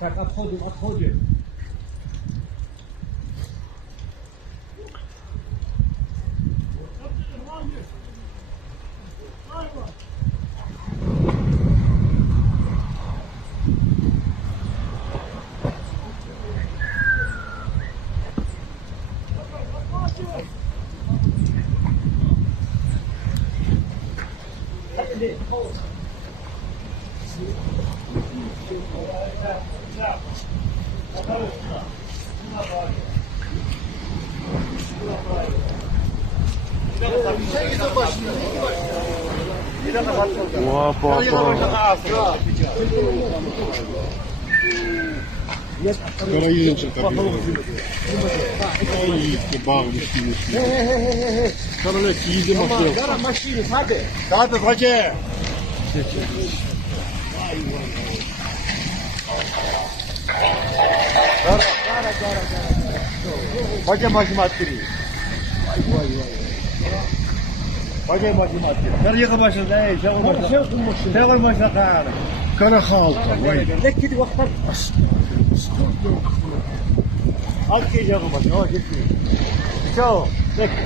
Tak, odchodzę. Караїнчик там. Ой, кебаб, Karolek yiğidi makine. Yara maşini hadi. Hadi hacı. Hoca maşımı attırıyor. Hoca maşımı attırıyor. Nereye başladın? Ey şey olmaz. Şey olmaz da. Kara halka. Vay. Lekki vakit. Al ki ya baş. O gitti. Ciao. Lekki.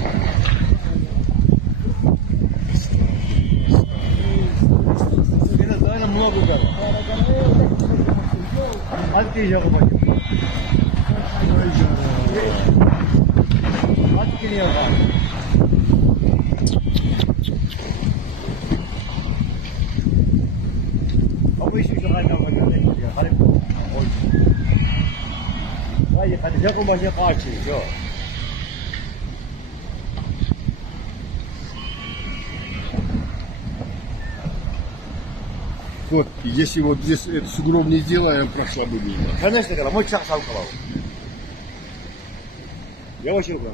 Biraz daha ne bu kadar. Al ki ya baş. Al ki ya baş. Ama hiçbir şey kalmadı. Ya harip. Oy. Vay hadi ya bu başa kaçıyor. Yo. Вот, если вот здесь этот сугроб не сделаем, прошла бы мимо. Конечно, когда мой чак салкалал. Я очень люблю.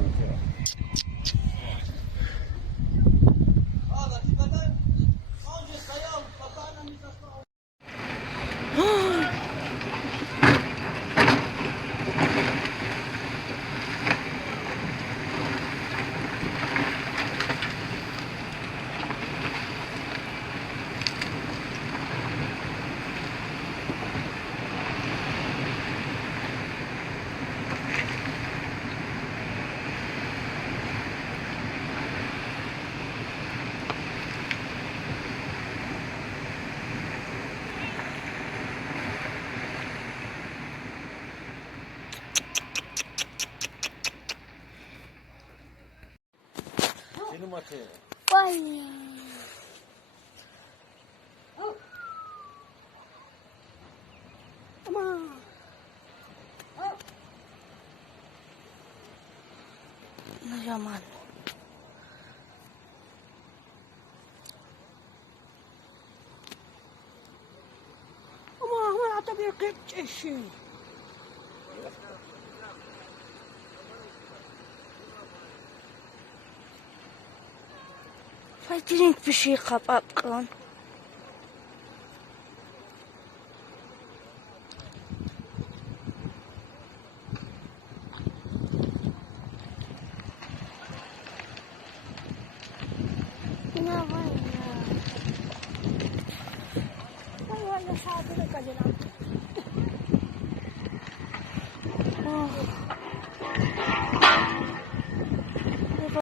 Benim atı. Vay. Ama. Ne zaman? Ama hatta bir kırk eşi. Faydalı bir şey kapatkan. Ne var ya? Ne var ya sadece kaçıran.